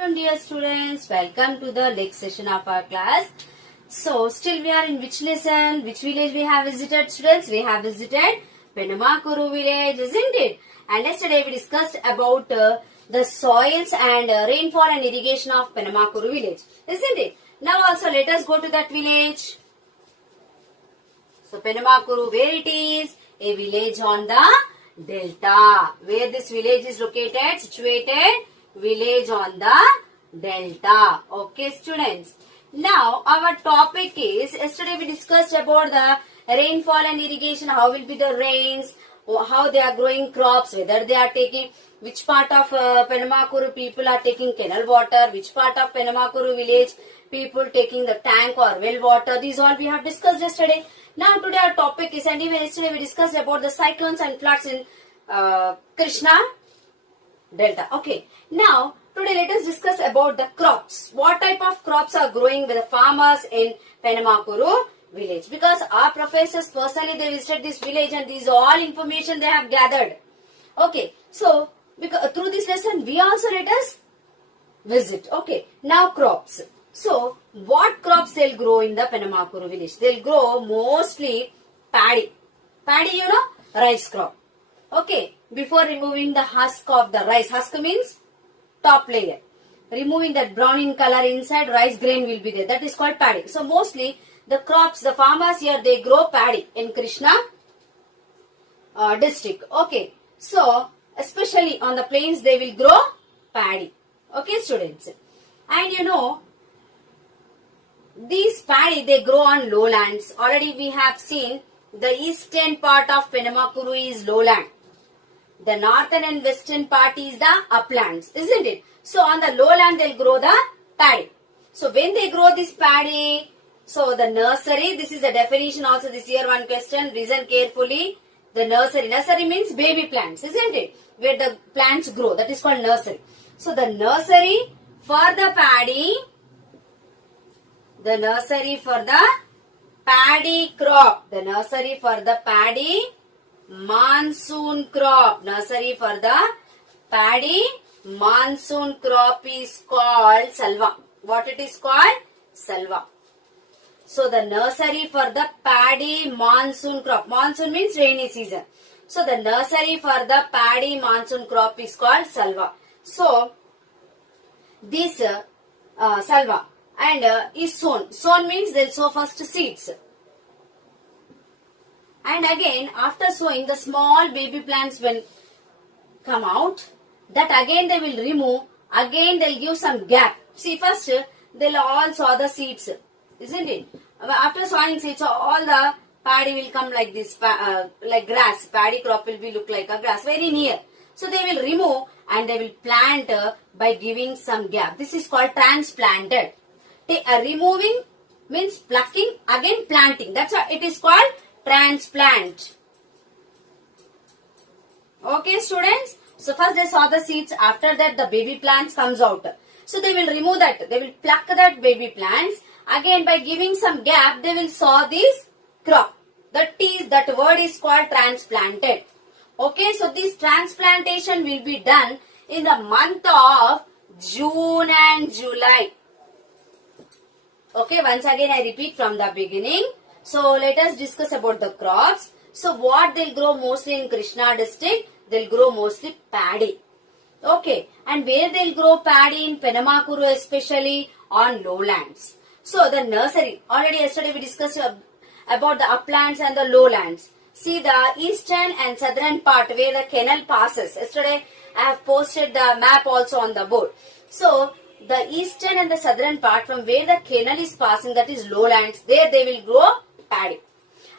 Hello dear students, welcome to the next session of our class. So still we are in which lesson? Which village we have visited, students? We have visited Penamakuru village, isn't it? And yesterday we discussed about the soils and rainfall and irrigation of Penamakuru village, isn't it? Now also let us go to that village. So Penamakuru, where it is? A village on the delta. Where this village is located, situated? Village on the delta. Okay, students. Now, our topic is, yesterday we discussed about the rainfall and irrigation, how will be the rains, how they are growing crops, whether they are taking, which part of Penamakuru people are taking canal water, which part of Penamakuru village people taking the tank or well water. These all we have discussed yesterday. Now, today our topic is, and even yesterday we discussed about the cyclones and floods in Krishna Delta. Okay. Now, today let us discuss about the crops. What type of crops are growing with the farmers in Penamakuru village? Because our professors personally they visited this village and these all information they have gathered. Okay. So, because through this lesson we also let us visit. Okay. Now crops. So, what crops they'll grow in the Penamakuru village? They'll grow mostly paddy. Paddy, you know, rice crop. Okay. Before removing the husk of the rice, husk means top layer. Removing that brown in color inside, rice grain will be there. That is called paddy. So mostly the crops, the farmers here, they grow paddy in Krishna district. Okay. So especially on the plains, they will grow paddy. Okay, students. And you know, these paddy, they grow on lowlands. Already we have seen the eastern part of Penamakuru is lowland. The northern and western part is the uplands, isn't it? So on the lowland they'll grow the paddy. So when they grow this paddy, so the nursery, this is the definition also this year one question, listen carefully. The nursery, nursery means baby plants, isn't it? Where the plants grow, that is called nursery. So the nursery for the paddy, the nursery for the paddy crop, the nursery for the paddy monsoon crop. Nursery for the paddy monsoon crop is called salva. What it is called? Salva. So the nursery for the paddy monsoon crop. Monsoon means rainy season. So the nursery for the paddy monsoon crop is called salva. So this salva and is sown. Sown means they'll sow first seeds. And again, after sowing, the small baby plants will come out. That again they will remove. Again they'll give some gap. See, first they'll all sow the seeds, isn't it? After sowing seeds, all the paddy will come like this, like grass. Paddy crop will be look like a grass, very near. So they will remove and they will plant by giving some gap. This is called transplanted. Removing means plucking, again planting. That's why it is called transplant. Okay, students. So first they saw the seeds. After that the baby plants comes out. So they will remove that. They will pluck that baby plants. Again by giving some gap they will sow this crop. That word is called transplanted. Okay, so this transplantation will be done in the month of June and July. Okay, once again I repeat from the beginning. So let us discuss about the crops. So what they'll grow mostly in Krishna district? They'll grow mostly paddy. Okay. And where they'll grow paddy? In Penamakuru, especially on lowlands. So the nursery. Already yesterday we discussed about the uplands and the lowlands. See the eastern and southern part where the canal passes. Yesterday I have posted the map also on the board. So the eastern and the southern part from where the canal is passing, that is lowlands, there they will grow paddy.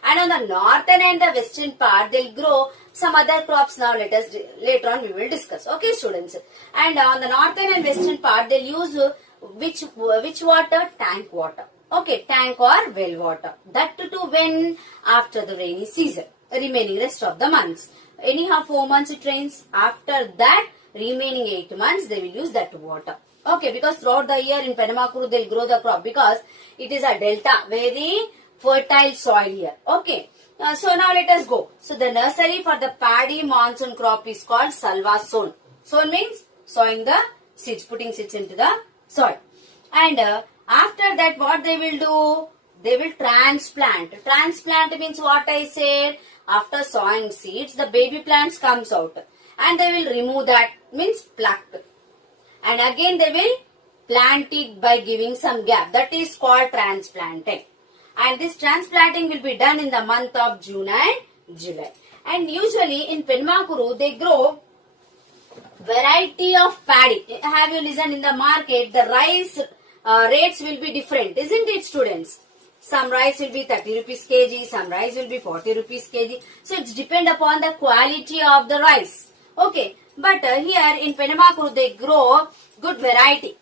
And on the northern and the western part, they'll grow some other crops. Now later on we will discuss. Okay, students. And on the northern and western part, they'll use which water? Tank water. Okay, tank or well water. That too when? After the rainy season. Remaining rest of the months. Anyhow 4 months it rains. After that, remaining 8 months, they will use that water. Okay, because throughout the year in Penamakuru, they'll grow the crop because it is a delta, very fertile soil here. Okay. So now let us go. So the nursery for the paddy monsoon crop is called salva sown. Sown means sowing the seeds, putting seeds into the soil. And after that, what they will do? They will transplant. Transplant means what I said. After sowing seeds, the baby plants comes out, and they will remove that, means pluck. And again they will plant it by giving some gap. That is called transplanting. And this transplanting will be done in the month of June and July. And usually in Penmakuru, they grow variety of paddy. Have you listened, in the market, the rice rates will be different, isn't it, students? Some rice will be 30 rupees kg, some rice will be 40 rupees kg. So it's depend upon the quality of the rice. Okay, but here in Penmakuru, they grow good variety,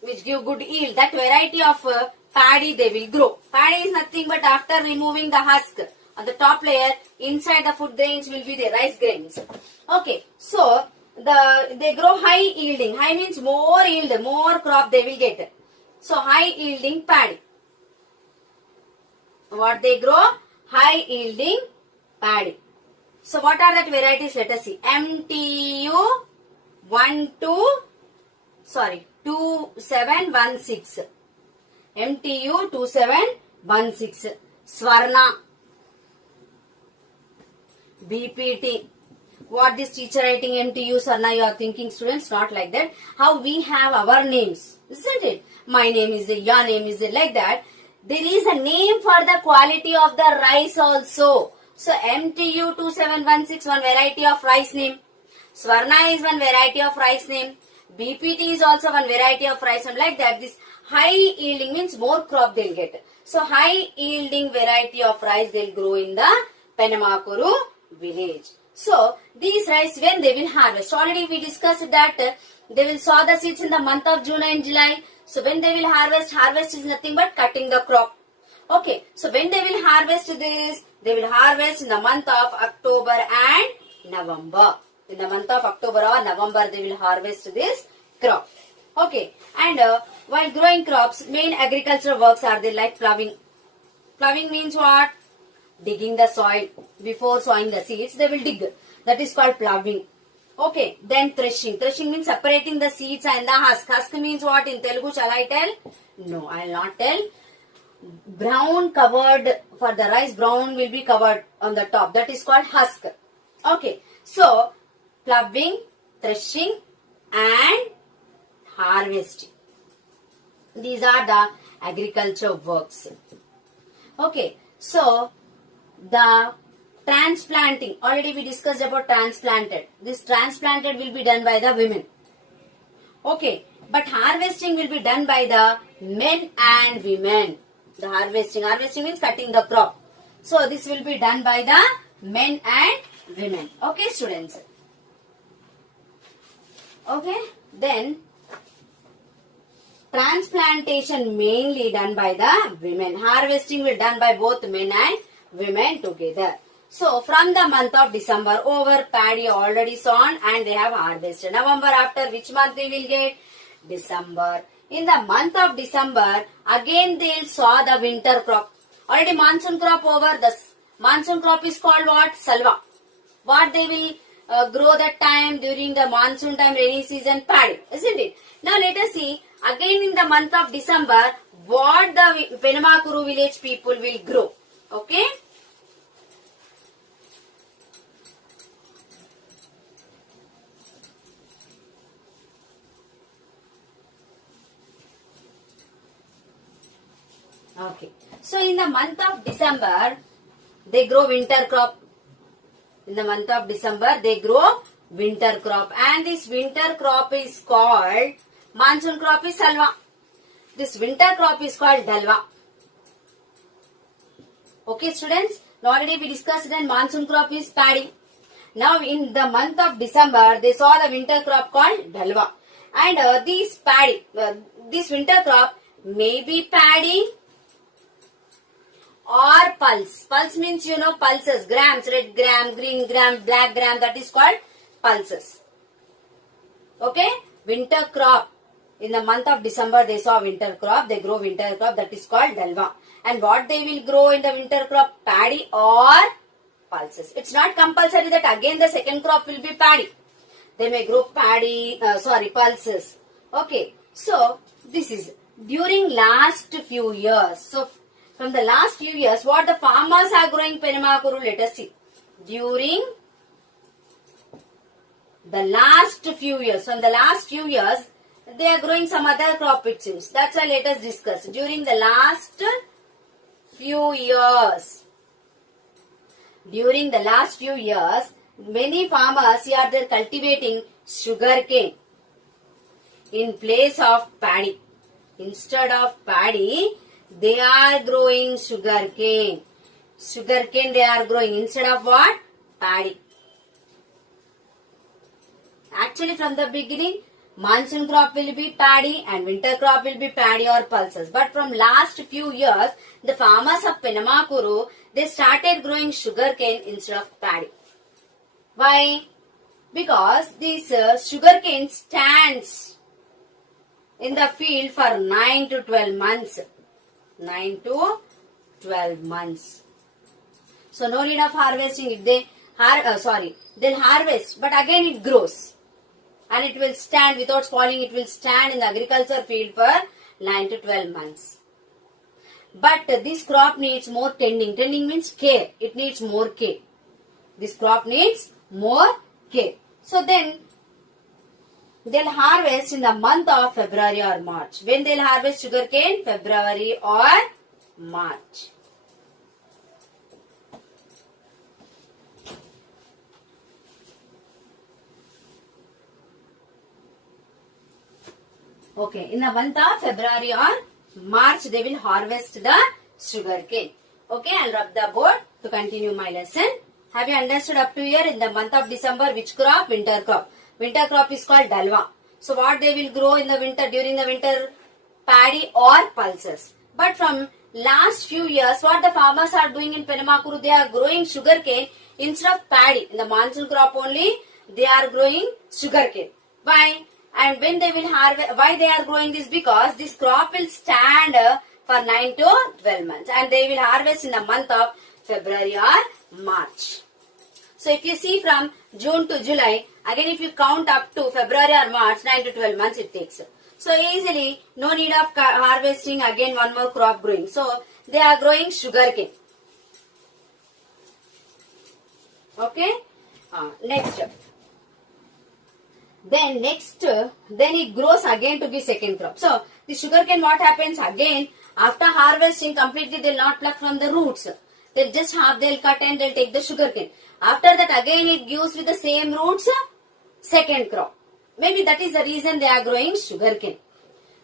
which give good yield. That variety of paddy they will grow. Paddy is nothing but after removing the husk on the top layer, inside the food grains will be the rice grains. Okay, so they grow high yielding. High means more yield, more crop they will get. So high yielding paddy. What they grow? High yielding paddy. So what are that varieties? Let us see. MTU 2716. MTU 2716. Swarna. BPT. What this teacher writing MTU Swarna, you are thinking, students? Not like that. How we have our names, isn't it? My name is your name is like that. There is a name for the quality of the rice also. So MTU 2716, one variety of rice name. Swarna is one variety of rice name. BPT is also one variety of rice name. Like that, this high yielding means more crop they'll get. So high yielding variety of rice they'll grow in the Penmakuru village. So these rice, when they will harvest, already we discussed that they will sow the seeds in the month of June and July. So when they will harvest is nothing but cutting the crop. Okay, so when they will harvest this, they will harvest in the month of October and November. In the month of October or November, they will harvest this crop. Okay, and while growing crops, main agricultural works are they like ploughing. Ploughing means what? Digging the soil. Before sowing the seeds, they will dig. That is called ploughing. Okay, then threshing. Threshing means separating the seeds and the husk. Husk means what in Telugu? Shall I tell? No, I will not tell. Brown covered, for the rice, brown will be covered on the top. That is called husk. Okay, so ploughing, threshing and harvesting. These are the agriculture works. Okay, so the transplanting, already we discussed about transplanted. This transplanted will be done by the women. Okay, but harvesting will be done by the men and women. The harvesting means cutting the crop. So this will be done by the men and women. Okay, students. Okay, then transplantation mainly done by the women. Harvesting will done by both men and women together. So from the month of December, over paddy already sown and they have harvested. November, after which month we will get? December. In the month of December, again they will sow the winter crop. Already monsoon crop over. The monsoon crop is called what? Salva. What they will grow that time during the monsoon time, rainy season? Paddy, isn't it? Now let us see again in the month of December what the Penmakuru village people will grow. Okay. Okay. So in the month of December, they grow winter crop. In the month of December, they grow winter crop. And this winter crop is called, monsoon crop is salva. This winter crop is called dalva. Okay, students. Already we discussed that monsoon crop is paddy. Now in the month of December, they saw the winter crop called dalva. And this paddy, this winter crop may be paddy or pulse. Pulse means you know pulses, grams, red gram, green gram, black gram, that is called pulses. Okay, winter crop. In the month of December they saw winter crop, they grow winter crop, that is called dalva. And what they will grow in the winter crop? Paddy or pulses. It's not compulsory that again the second crop will be paddy. They may grow paddy, pulses. Okay, so this is during last few years. So from the last few years, what the farmers are growing Penamakuru, let us see. During the last few years, from the last few years, they are growing some other crop it seems. That's why let us discuss. During the last few years, many farmers here they are cultivating sugarcane in place of paddy. Instead of paddy, they are growing sugarcane. Sugarcane they are growing instead of what? Paddy. Actually from the beginning, monsoon crop will be paddy and winter crop will be paddy or pulses. But from last few years, the farmers of Penamakuru, they started growing sugarcane instead of paddy. Why? Because this sugarcane stands in the field for 9 to 12 months. 9 to 12 months. So no need of harvesting. If they they'll harvest, but again it grows. And it will stand without spoiling, it will stand in the agriculture field for 9 to 12 months. But this crop needs more tending. Tending means care. It needs more care. This crop needs more care. So then, they'll harvest in the month of February or March. When they'll harvest sugarcane? February or March. Okay, in the month of February or March, they will harvest the sugarcane. Okay, I'll rub the board to continue my lesson. Have you understood up to here? In the month of December, which crop? Winter crop. Winter crop is called dalwa. So what they will grow in the winter, during the winter? Paddy or pulses. But from last few years, what the farmers are doing in Penamakuru, they are growing sugarcane instead of paddy. In the monsoon crop only, they are growing sugarcane. Why? And when they will harvest, why they are growing this? Because this crop will stand for 9 to 12 months. And they will harvest in the month of February or March. So if you see from June to July, again if you count up to February or March, 9 to 12 months it takes. So easily, no need of harvesting again one more crop growing. So they are growing sugarcane. Okay. Next. Then it grows again to be second crop. So the sugarcane, what happens again? After harvesting completely, they'll not pluck from the roots. They'll just they'll cut and they'll take the sugarcane. After that, again it gives with the same roots, second crop. Maybe that is the reason they are growing sugarcane.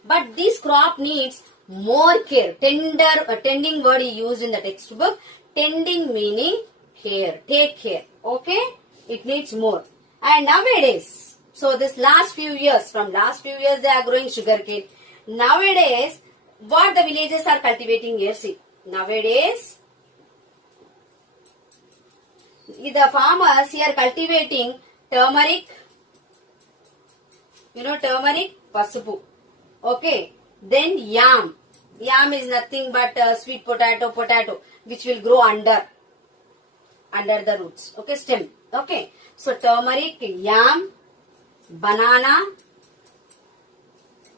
But this crop needs more care. Tending word he used in the textbook. Tending meaning care. Take care. Okay? It needs more. And nowadays, so this last few years, from last few years they are growing sugarcane. Nowadays, what the villagers are cultivating here, see. Nowadays, the farmers here cultivating turmeric. You know turmeric? Pasupu. Okay. Then yam. Yam is nothing but sweet potato, which will grow under the roots. Okay, stem. Okay. So turmeric, yam, banana,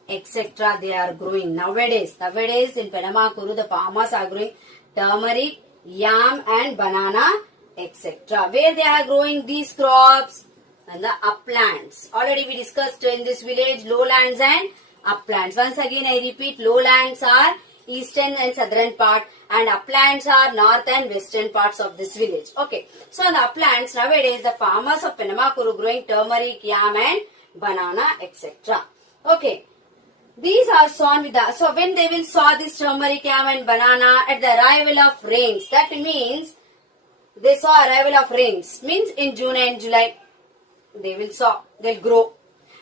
etc. they are growing nowadays. Nowadays in Penamakuru, the farmers are growing turmeric, yam and banana, etc. Where they are growing these crops? And the uplands. Already we discussed in this village lowlands and uplands. Once again I repeat, lowlands are eastern and southern part and uplands are north and western parts of this village. Okay. So in the uplands nowadays the farmers of Penamakuru growing turmeric, yam and banana, etc. Okay. These are sown with the, so when they will sow this turmeric, yam and banana at the arrival of rains, that means they saw arrival of rains, means in June and July. They will sow, they'll grow.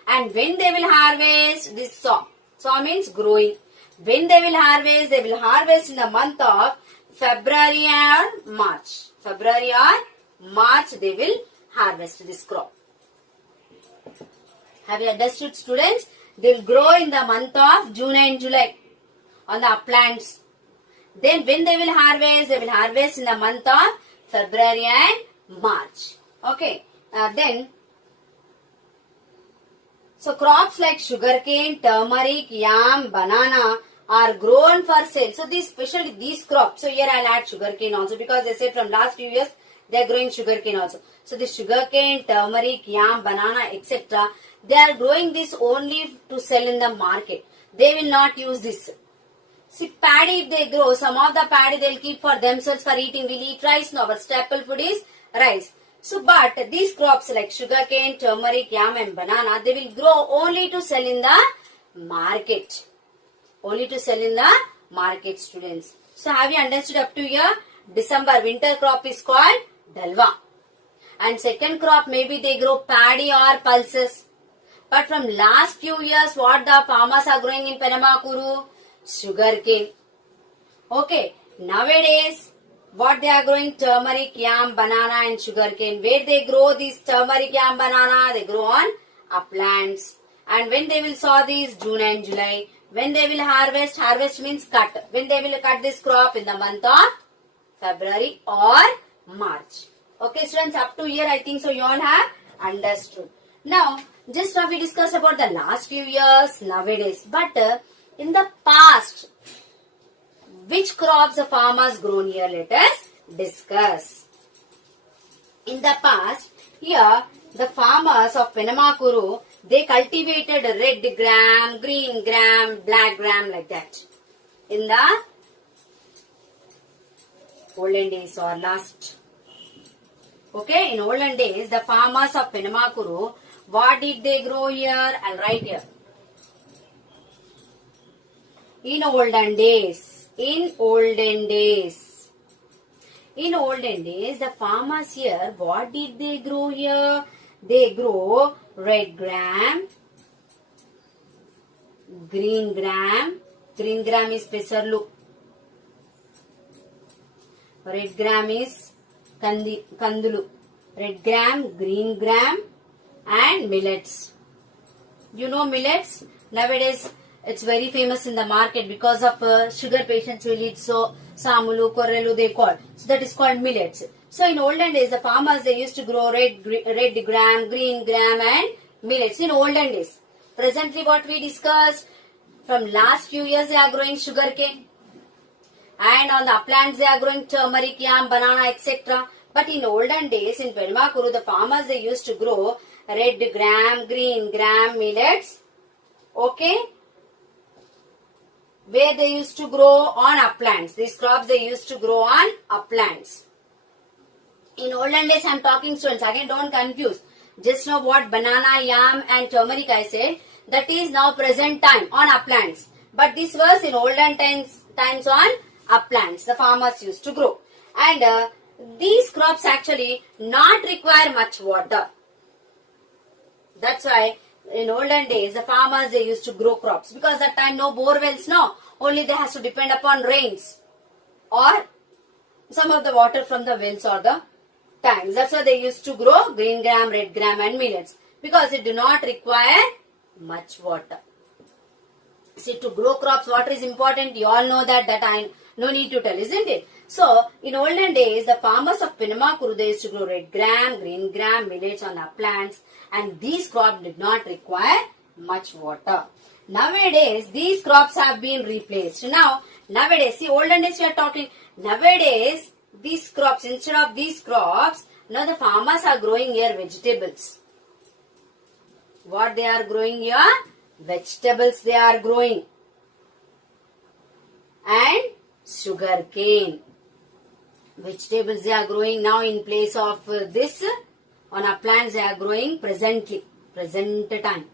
And when they will harvest, this sow. Sow means growing. When they will harvest in the month of February or March. February or March they will harvest this crop. Have you understood, students? They will grow in the month of June and July on the uplands. Then when they will harvest in the month of February and March. Okay. So crops like sugarcane, turmeric, yam, banana are grown for sale. So especially these crops. So here I'll add sugarcane also because they said from last few years they are growing sugarcane also. So the sugarcane, turmeric, yam, banana, etc. They are growing this only to sell in the market. They will not use this. See, paddy if they grow, some of the paddy they'll keep for themselves for eating. We'll eat rice now, but staple food is rice. So, but these crops like sugarcane, turmeric, yam and banana, they will grow only to sell in the market. Only to sell in the market, students. So, have you understood up to here? December winter crop is called dalva. And second crop maybe they grow paddy or pulses. But from last few years, what the farmers are growing in Penamakuru? Sugarcane. Okay. Nowadays, what they are growing? Turmeric, yam, banana and sugarcane. Where they grow these turmeric, yam, banana? They grow on uplands. And when they will sow these? June and July. When they will harvest? Harvest means cut. When they will cut this crop? In the month of February or March. Okay, students, up to here I think so you all have understood. Now, just now we discussed about the last few years nowadays. But in the past, which crops the farmers grown here? Let us discuss. In the past, here the farmers of Penamakuru, they cultivated red gram, green gram, black gram like that. In the olden days or last. Okay, in olden days, the farmers of Penamakuru, what did they grow here? I'll write here. In olden days, the farmers here, what did they grow here? They grow red gram, green gram is pesarlu, red gram is kandulu, red gram, green gram and millets. You know millets? Nowadays, it's very famous in the market because of sugar patients will eat so samulu, korelu they call. So that is called millets. So in olden days, the farmers they used to grow red gram, green gram and millets in olden days. Presently what we discussed, from last few years they are growing sugarcane. And on the uplands they are growing turmeric, yam, banana, etc. But in olden days in Penamakuru, the farmers they used to grow red gram, green gram, millets. Okay. Where they used to grow on uplands. These crops they used to grow on uplands. In olden days I am talking students, again don't confuse. Just know what banana, yam and turmeric I said. That is now present time on uplands. But this was in olden times on uplands. The farmers used to grow. And these crops actually not require much water. That's why in olden days, the farmers they used to grow crops because that time no bore wells, no. Only they has to depend upon rains or some of the water from the wells or the tanks. That's why they used to grow green gram, red gram and millets because it do not require much water. See, to grow crops, water is important. You all know that I no need to tell, isn't it? So, in olden days, the farmers of Penamakuru, they used to grow red gram, green gram, millets on uplands, and these crops did not require much water. Nowadays, these crops have been replaced. Now, nowadays, see, olden days we are talking, nowadays, these crops, instead of these crops, now the farmers are growing here vegetables. What they are growing here? Vegetables they are growing. And sugarcane. Vegetables they are growing now in place of this. On uplands they are growing present time.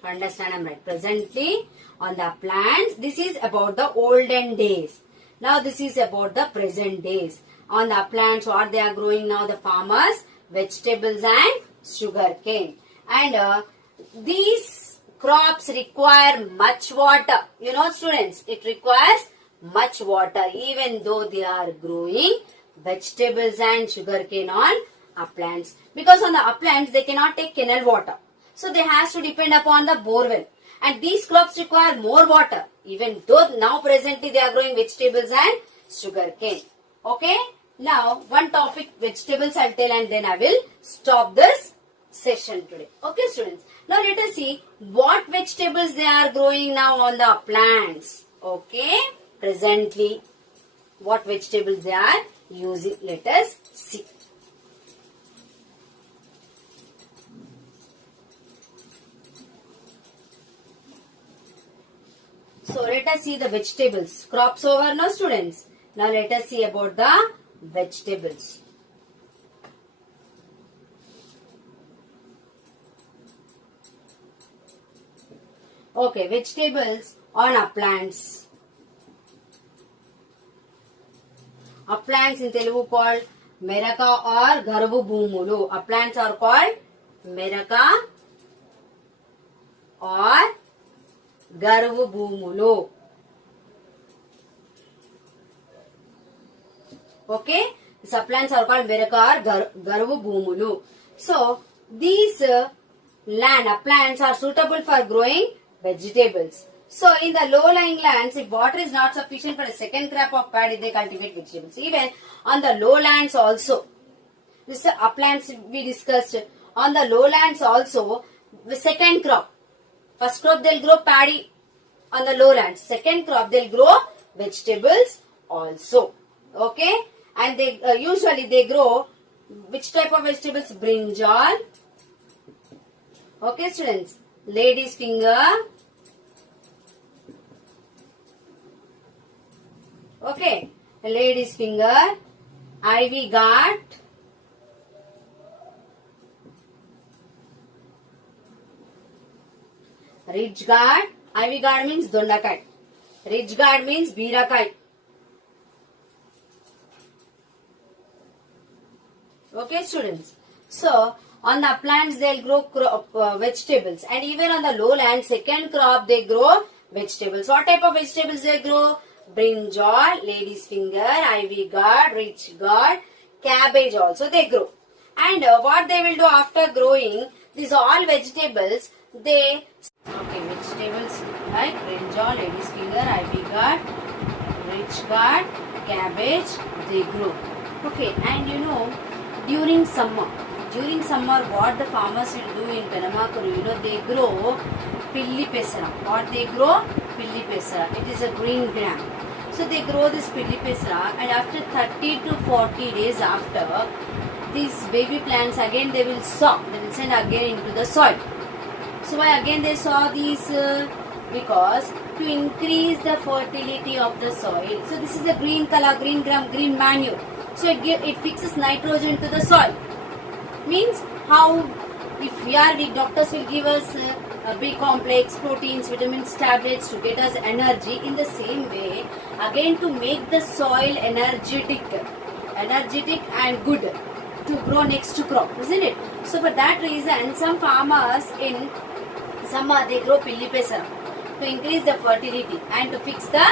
To understand I'm right. Presently on the uplands, this is about the olden days. Now this is about the present days. On the uplands what they are growing now the farmers? Vegetables and sugarcane. And these crops require much water. You know students, it requires much water even though they are growing vegetables and sugarcane on uplands. Because on the uplands they cannot take canal water. So they has to depend upon the borewell. And these crops require more water even though now presently they are growing vegetables and sugarcane. Okay. Now one topic vegetables I'll tell and then I will stop this session today. Okay, students. Now let us see what vegetables they are growing now on the plants. Okay, presently what vegetables they are using. Let us see. So let us see the vegetables. Crops over now, students. Now let us see about the vegetables. Okay, vegetables on uplands. Uplands in Telugu called Meraka or Garavu Bhumulu. Uplands are called Meraka or Garavu Bhumulu. Okay, these uplands are called Meraka or Garavu Bhumulu. So these land uplands are suitable for growing vegetables. So in the low-lying lands, if water is not sufficient for a second crop of paddy, they cultivate vegetables. Even on the lowlands also, this uplands we discussed. On the lowlands also, the second crop. First crop they'll grow paddy on the lowlands. Second crop they'll grow vegetables also. Okay, and they usually they grow which type of vegetables? Brinjal. Okay, students. Lady's finger. Okay, lady's finger, ivy gourd, ridge gourd. Ivy gourd means dondakai. Ridge gourd means birakai. Okay, students. So on the uplands they'll grow vegetables, and even on the lowlands, second crop they grow vegetables. What type of vegetables they grow? Brinjal, lady's finger, ivy gourd, ridge gourd, cabbage also they grow. And what they will do after growing these all vegetables, they vegetables like brinjal, lady's finger, ivy gourd, ridge gourd, cabbage they grow. Okay, and you know during summer what the farmers will do in Penamakuru, they grow pilli pesara. What they grow? Pilli pesara. It is a green gram. So they grow this pilli pesara, and after 30 to 40 days after, these baby plants again they will sow. They will send again into the soil. So why again they sow these? Because to increase the fertility of the soil. So this is a green color, green gram, green manure. So it fixes nitrogen to the soil. Means how if the doctors will give us B complex, proteins, vitamins, tablets to get us energy, in the same way again to make the soil energetic and good to grow next crop, isn't it? So for that reason some farmers in summer they grow pilli pesara to increase the fertility and to fix the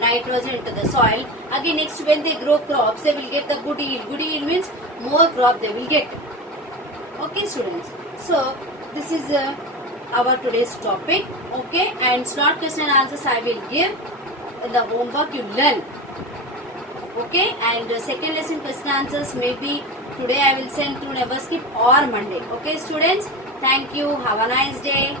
nitrogen into the soil. Again next when they grow crops they will get the good yield. Good yield means more crop they will get. Okay, students. So this is our today's topic. Okay, and short question and answers I will give. The homework you learn. Okay, and second lesson question answers maybe today I will send to Never Skip or Monday. Okay, students. Thank you. Have a nice day.